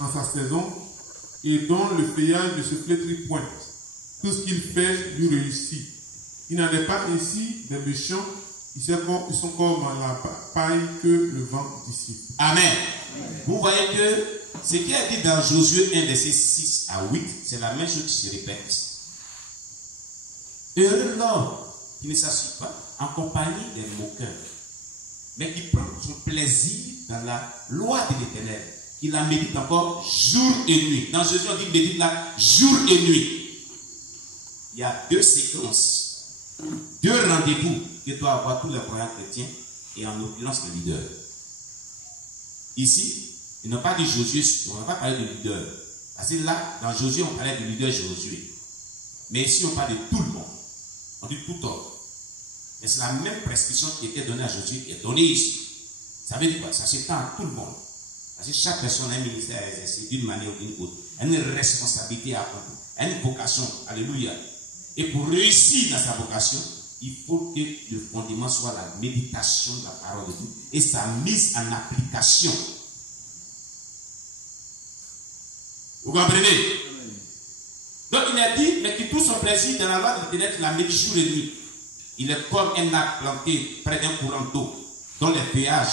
en sa saison et dont le feuillage ne se flétrit point. Tout ce qu'il fait lui réussit. Il n'en est pas ainsi des méchants, ils sont comme la paille que le vent dissipe. Amen. Vous voyez que ce qui est dit dans Josué 1, verset 6 à 8, c'est la même chose qui se répète. Heureux l'homme qui ne s'assoit pas en compagnie des moqueurs, mais qui prend son plaisir dans la loi de l'Éternel, qui la médite encore jour et nuit. Dans Josué, on dit médite là jour et nuit. Il y a deux séquences, deux rendez-vous que doivent avoir tous les croyants chrétiens et en l'occurrence le leader. Ici, ils n'ont pas dit Josué, on n'a pas parlé de leader. Parce que là, dans Josué, on parlait de leader Josué. Mais ici, on parle de tout le monde. On dit tout homme. Mais c'est la même prescription qui était donnée à Josué qui est donnée ici. Ça veut dire quoi? Ça s'étend à tout le monde. Parce que chaque personne a un ministère à exercer d'une manière ou d'une autre. Elle a une responsabilité à accomplir. Elle a une vocation. Alléluia. Et pour réussir dans sa vocation, il faut que le fondement soit la méditation de la parole de Dieu et sa mise en application. Vous comprenez? Donc il a dit, mais qui trouve son plaisir dans la loi de l'Éternel, la médite jour et nuit. Il est comme un arbre planté près d'un courant d'eau, dont les feuillages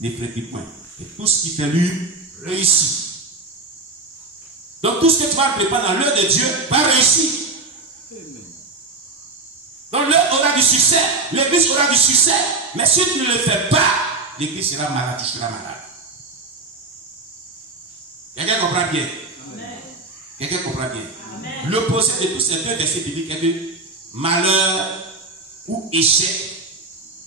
ne flétrit point. Et tout ce qui fait lui réussit. Donc tout ce que tu vas préparer dans l'œuvre de Dieu va réussir. Donc l'œuvre aura du succès, l'église aura du succès. Mais si tu ne le fais pas, l'église sera malade, tu seras malade. Quelqu'un comprend bien? Amen. Quelqu'un comprend bien? L'opposé de tous ces deux versets bibliques est que malheur ou échec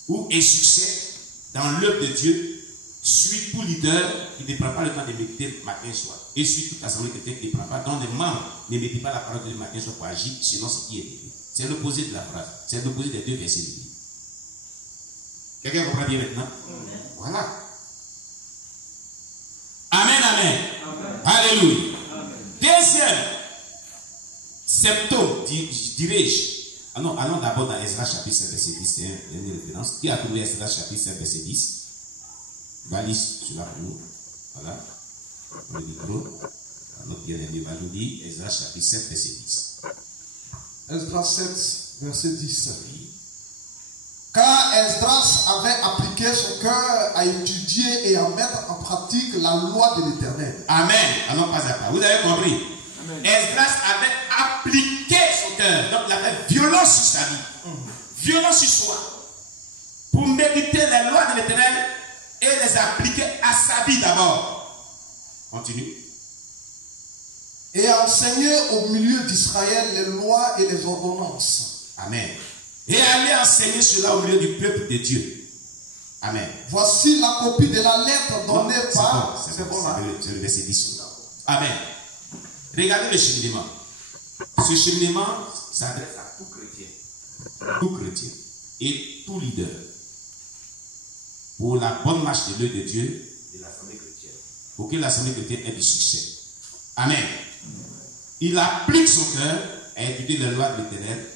ou insuccès dans l'œuvre de Dieu suit tout leader qui ne prend pas le temps de méditer matin et soir. Et suit toute assemblée chrétienne qui ne prend pas, dont les membres ne méditent pas la parole de Dieu matin et soir pour agir selon ce qui est dit. C'est l'opposé de la phrase. C'est l'opposé des deux versets bibliques. Quelqu'un comprend bien maintenant? Amen. Voilà. Amen, amen. Amen. Alléluia. Amen. Deuxième symptôme, dirais-je. Allons d'abord dans Esdras chapitre 7, verset 10. C'est une référence. Qui a trouvé Esdras chapitre 7, verset 10? Va lire cela pour nous. Voilà. Pour le micro. Notre bien-aimé va nous lire Esdras chapitre 7, verset 10. Esdras 7, verset 10. Car Esdras avait appliqué son cœur à étudier et à mettre en pratique la loi de l'Éternel. Amen. Allons pas à pas. Vous avez compris? Amen. Esdras avait appliqué son cœur. Donc il avait violence sur sa vie. Violence sur soi. Pour méditer les lois de l'Éternel et les appliquer à sa vie d'abord. Continue. Et enseigner au milieu d'Israël les lois et les ordonnances. Amen. Et aller enseigner cela au milieu du peuple de Dieu. Amen. Voici la copie de la lettre donnée par... C'est le verset 10. Amen. Regardez le cheminement. Ce cheminement s'adresse à tout chrétien. Tout chrétien. Et tout leader. Pour la bonne marche de l'œuvre de Dieu et de l'assemblée chrétienne. Pour que l'assemblée chrétienne ait du succès. Amen. Il applique son cœur à étudier les lois de l'Éternel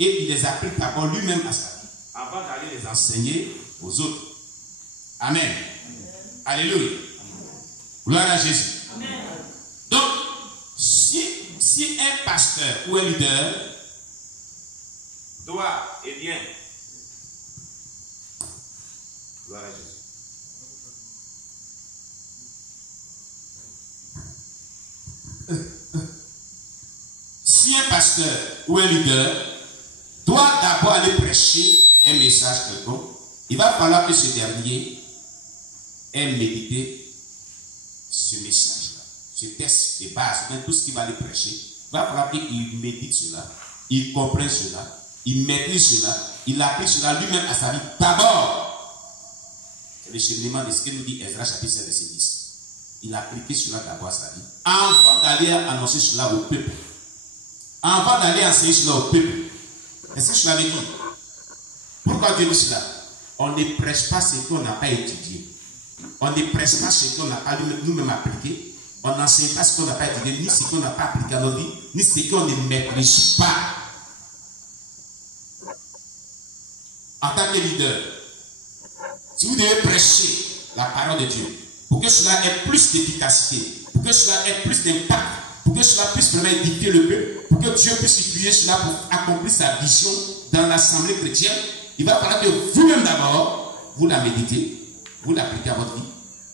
et il les applique d'abord lui-même à sa vie avant d'aller les enseigner aux autres. Amen. Amen. Alléluia. Gloire à Jésus. Amen. Donc, si un pasteur ou un leader doit, eh bien, gloire à Jésus. Si un pasteur ou un leader doit d'abord aller prêcher un message quelconque, il va falloir que ce dernier ait médité ce message-là, ce texte de base, tout ce qu'il va aller prêcher. Il va falloir qu'il médite cela, il comprenne cela, il maîtrise cela, il applique cela lui-même à sa vie. D'abord, c'est le cheminement de ce que nous dit Esdras chapitre 7, verset 10. Il a appliqué cela d'abord à sa vie, avant d'aller annoncer cela au peuple. Avant d'aller enseigner cela au peuple. Est-ce que je l'avais dit? Pourquoi Dieu dit cela? On ne prêche pas ce qu'on n'a pas étudié. On ne prêche pas ce qu'on n'a pas nous-mêmes appliqué. On n'enseigne pas ce qu'on n'a pas étudié, ni ce qu'on n'a pas appliqué à nos vies, ni ce qu'on ne maîtrise pas. En tant que leader, si vous devez prêcher la parole de Dieu, pour que cela ait plus d'efficacité, pour que cela ait plus d'impact, pour que cela puisse vraiment édifier le peuple, pour que Dieu puisse utiliser cela pour accomplir sa vision dans l'assemblée chrétienne, il va falloir que vous-même d'abord, vous la méditez, vous l'appliquez à votre vie,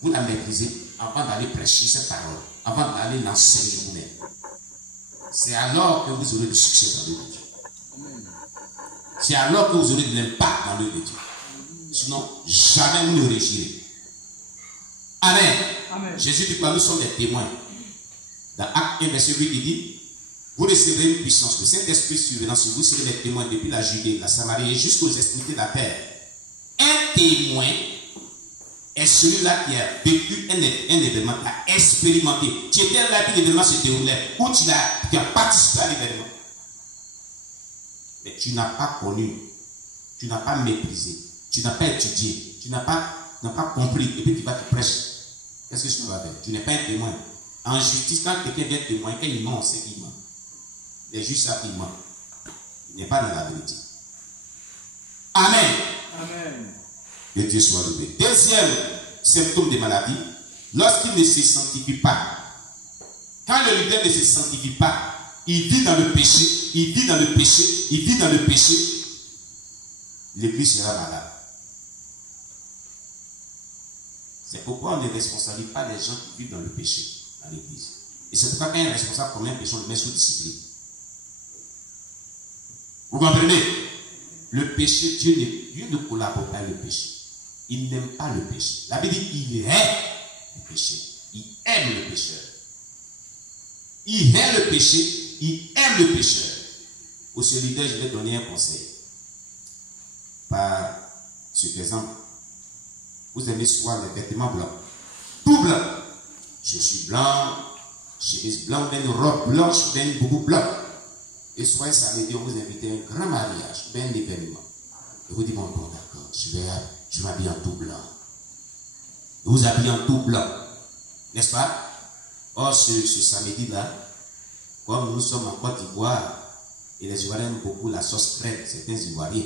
vous la maîtrisez avant d'aller prêcher cette parole, avant d'aller l'enseigner vous-même. C'est alors que vous aurez du succès dans l'œuvre de Dieu. C'est alors que vous aurez de l'impact dans l'œuvre de Dieu. Sinon, jamais vous ne réussirez. Amen. Amen. Jésus dit quoi? Nous sommes des témoins. Dans Acte 1, verset 8, il dit, vous recevrez une puissance. Le Saint-Esprit survenant sur vous, serez des témoins depuis la Judée, la Samarie et jusqu'aux extrémités de la terre. Un témoin est celui-là qui a vécu un événement, qui a expérimenté. Tu étais là, puis l'événement se déroulait, ou tu as participé à l'événement. Mais tu n'as pas connu, tu n'as pas maîtrisé, tu n'as pas étudié, tu n'as pas compris, et puis tu vas te prêcher. Qu'est-ce que tu vas faire? Tu n'es pas un témoin. En justice, quand quelqu'un vient témoigner, quand il ment, on sait qu'il ment. Les juges savent qu'il ment. Il n'est pas dans la vérité. Amen. Amen. Que Dieu soit loué. Deuxième symptôme de maladie, lorsqu'il ne se sanctifie pas. Quand le leader ne se sanctifie pas, il vit dans le péché, il vit dans le péché, il vit dans le péché, l'église sera malade. C'est pourquoi on ne responsabilise pas les gens qui vivent dans le péché dans l'église. Et c'est pourquoi quand un responsable commet un péché, on le met sous discipline. Vous comprenez? Le péché, Dieu ne collabore pas avec le péché. Il n'aime pas le péché. La Bible dit qu'il hait le péché. Il aime le pécheur. Il hait le péché, il aime le pécheur. Pour ce leader, je vais donner un conseil. Par cet exemple, vous aimez souvent les vêtements blancs. Tout blanc. Je suis blanc, chemise blanc, une robe blanche, une boubou blanc. Et soyez samedi, on vous invite à un grand mariage, un événement. Et vous dites, bon, d'accord, je m'habille en tout blanc. Vous habillez en tout blanc. N'est-ce pas? Or, ce samedi-là, comme nous sommes en Côte d'Ivoire, et les Ivoiriens aiment beaucoup la sauce crème, certains Ivoiriens.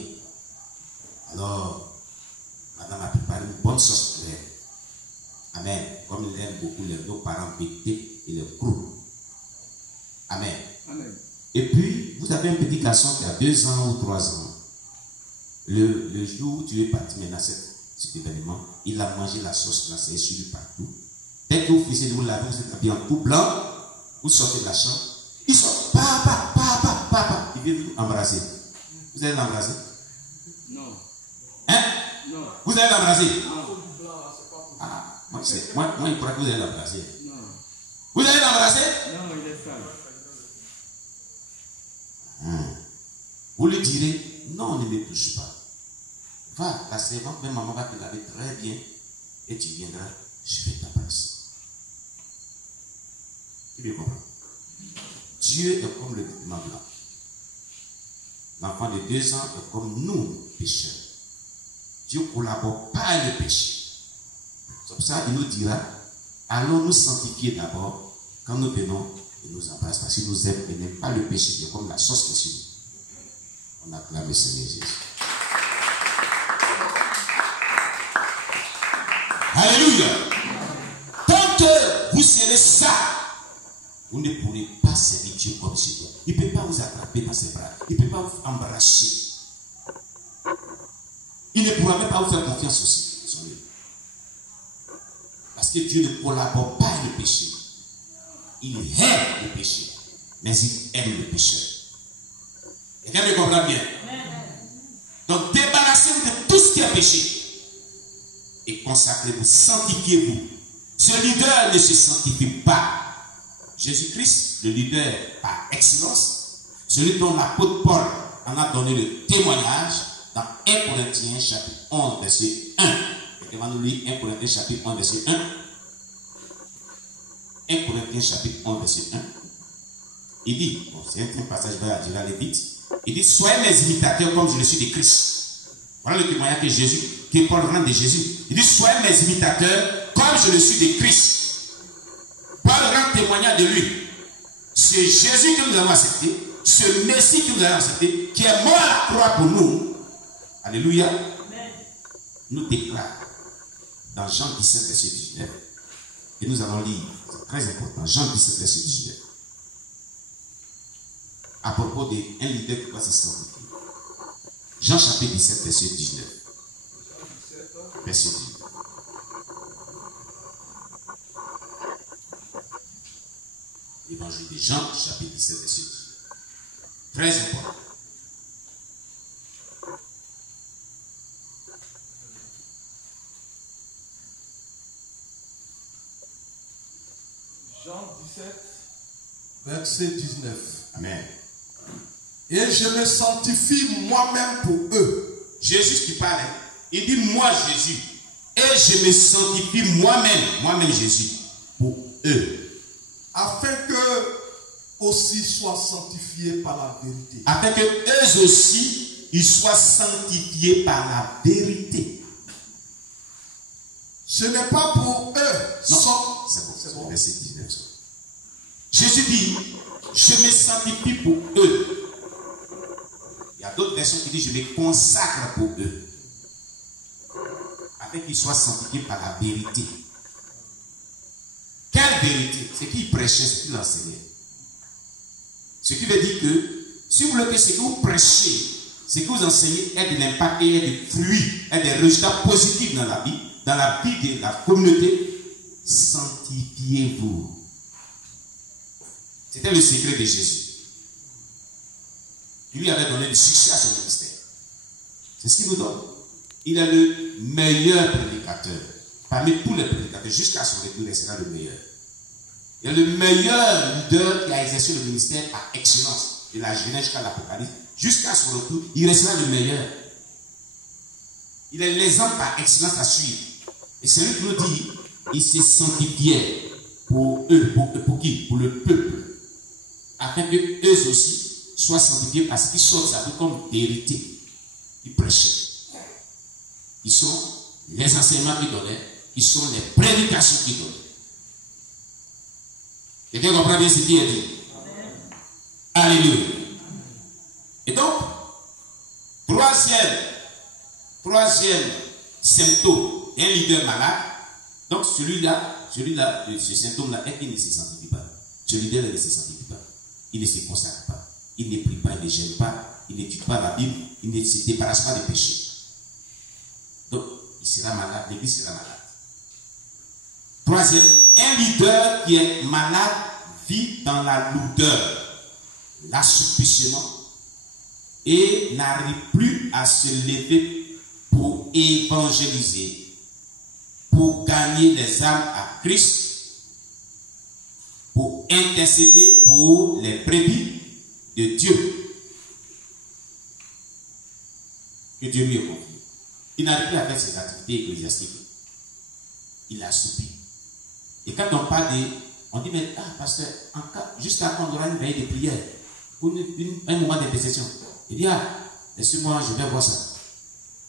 Alors, madame a préparé une bonne sauce crème. Amen. Comme ils aiment beaucoup nos parents pétés et les crous. Amen. Amen. Et puis, vous avez un petit garçon qui a 2 ans ou 3 ans. Le jour où tu es parti maintenant cet événement, il a mangé la sauce là, c'est sur lui partout. Dès que vous finissez de vous laver, vous êtes habillé en tout blanc, vous sortez de la chambre, il sort, papa, papa, papa, il vient vous embrasser. Vous allez l'embrasser? Non. Hein? Non. Vous allez l'embrasser? Non. Ah, moi, il croit que vous allez l'embrasser. Non. Vous allez l'embrasser? Non, il est sale. Vous lui direz, non, ne me touche pas. Va, la servante, même maman va te laver très bien. Et tu viendras, je vais t'embrasser. Tu veux comprendre? Dieu est comme le vêtement blanc. L'enfant de 2 ans est comme nous, pécheurs. Dieu ne collabore pas avec le péché. C'est pour ça qu'il nous dira, allons nous sanctifier d'abord quand nous venons et nous embrasser. Parce qu'il nous aime et n'aime pas le péché. Il est comme la sauce de Dieu. On acclame le Seigneur Jésus. Alléluia. Tant que vous serez ça, vous ne pourrez pas servir Dieu comme chez toi. Il ne peut pas vous attraper dans ses bras. Il ne peut pas vous embrasser. Il ne pourra même pas vous faire confiance aussi. Parce que Dieu ne collabore pas avec le péché. Il hait le péché, mais il aime le pécheur. Et quelqu'un me comprend bien? Donc débarrassez-vous de tout ce qui est péché. Et consacrez-vous, sanctifiez-vous. Ce leader ne se sanctifie pas. Jésus-Christ, le leader par excellence, celui dont l'apôtre Paul en a donné le témoignage dans 1 Corinthiens chapitre 11 verset 1. Et on va nous lire 1 Corinthiens chapitre 11 verset 1. 1 Corinthiens chapitre 11 verset 1. Il dit, bon, c'est un passage je vais aller vite. Il dit, soyez mes imitateurs comme je le suis de Christ. Voilà le témoignage que Paul rend de Jésus. Il dit, soyez mes imitateurs comme je le suis de Christ. Paul rend témoignage de lui. C'est Jésus que nous avons accepté, ce Messie que nous avons accepté, qui est mort à la croix pour nous. Alléluia. Nous déclare dans Jean 17, verset 19, Et nous allons lire, c'est très important, Jean 17, verset 19. À propos d'un leader qui doit se sanctifier. Jean chapitre 17, verset 19. Verset 19. Évangile de Jean, chapitre 17, verset 19. Très important. Jean 17, verset 19. Amen. Et je me sanctifie moi-même pour eux. Jésus qui parle, il dit moi Jésus, et je me sanctifie moi-même Jésus, pour eux. Afin que aussi soient sanctifiés par la vérité. Afin que eux aussi, ils soient sanctifiés par la vérité. Ce n'est pas pour eux. Non, c'est bon, verset 19. Jésus dit, je me sanctifie pour eux. Il y a d'autres versions qui disent, je me consacre pour eux. Afin qu'ils soient sanctifiés par la vérité. Quelle vérité? C'est qu'il prêchait, c'est qu'il enseignait. Ce qui veut dire que, si vous voulez que ce que vous prêchez, ce que vous enseignez ait de l'impact et ait des fruits, ait des résultats positifs dans la vie de la communauté, sanctifiez-vous. C'était le secret de Jésus. Il lui avait donné du succès à son ministère. C'est ce qu'il nous donne. Il est le meilleur prédicateur. Parmi tous les prédicateurs, jusqu'à son retour, il sera le meilleur. Il est le meilleur leader qui a exercé le ministère à excellence. De la Genèse jusqu'à l'Apocalypse. Jusqu'à son retour, il restera le meilleur. Il est l'exemple par excellence à suivre. Et c'est lui qui nous dit, il se sanctifiait pour eux, pour qui? Pour le peuple. Afin que eux aussi soient sanctifiés parce qu'ils sortent ça comme vérité. Ils prêchaient. Ils sont les enseignements qu'ils donnaient. Ils sont les prédications qu'ils donnaient. Quelqu'un comprend bien ce qui est dit? Alléluia. Et donc, troisième symptôme d'un leader malade. Donc celui-là, ce symptôme-là est qu'il ne se sanctifie pas. Ce leader ne se sanctifie pas. Il ne se consacre pas. Il ne prie pas, il ne gêne pas, il n'étudie pas la Bible, il ne se débarrasse pas des péchés. Donc, il sera malade, l'église sera malade. Troisième, un leader qui est malade vit dans la lourdeur, l'assouplissement et n'arrive plus à se lever pour évangéliser, pour gagner les âmes à Christ, pour intercéder pour les brebis de Dieu. Que Dieu lui ait confié. Il n'arrive plus à faire ses activités ecclésiastiques. Il a assoupli. Et quand on parle on dit, mais pasteur, jusqu'à quand on aura une veille de prière, un moment d'intercession. Il dit, laissez-moi, je vais voir ça.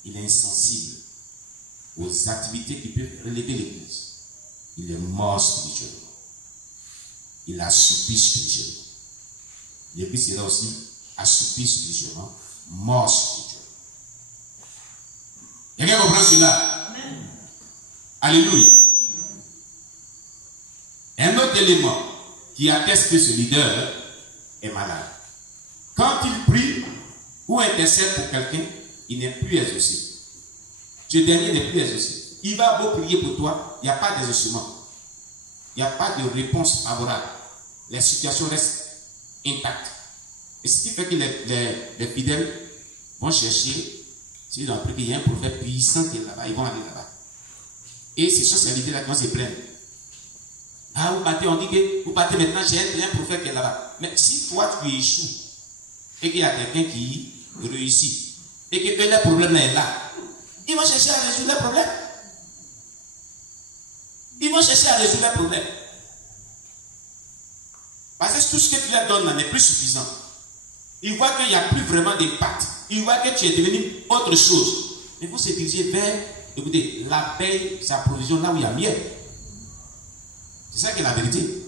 Il est insensible aux activités qui peuvent relever l'église. Il est mort spirituellement. Il a assoupli spirituellement. L'église sera aussi assouplie spirituellement, mort spirituellement. Quelqu'un comprend cela? Amen. Alléluia. Un autre élément qui atteste que ce leader est malade. Quand il prie ou intercède pour quelqu'un, il n'est plus exaucé. Ce dernier n'est plus exaucé. Il va beau prier pour toi, il n'y a pas d'exaucement. Il n'y a pas de réponse favorable. Les situations restent intactes. Et ce qui fait que les fidèles vont chercher, s'ils ont appris qu'il y a un prophète puissant qui est là-bas, ils vont aller là-bas. Et c'est sur ces idées-là qui vont se plaindre. Vous partez, on dit que vous partez maintenant, j'ai un prophète qui est là-bas. Mais si toi tu échoues, et qu'il y a quelqu'un qui réussit, et que le problème est là, ils vont chercher à résoudre le problème. Ils vont chercher à résoudre le problème. Parce que tout ce que tu leur donnes n'est plus suffisant. Ils voient qu'il n'y a plus vraiment d'impact. Ils voient que tu es devenu autre chose. Il faut se diriger vers, écoutez, l'abeille s'approvisionne là où il y a miel. C'est ça qui est la vérité.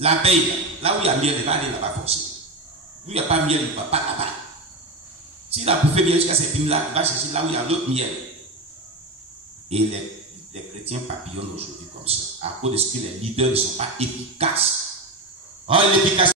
L'abeille, là où il y a miel, il va aller là-bas forcer. Où il n'y a pas miel, il ne va pas là-bas. S'il a bouffé miel jusqu'à cette ligne-là, il va chercher là où il y a l'autre miel. Et les chrétiens papillonnent aujourd'hui comme ça, à cause de ce que les leaders ne sont pas efficaces. Oh, l'efficacité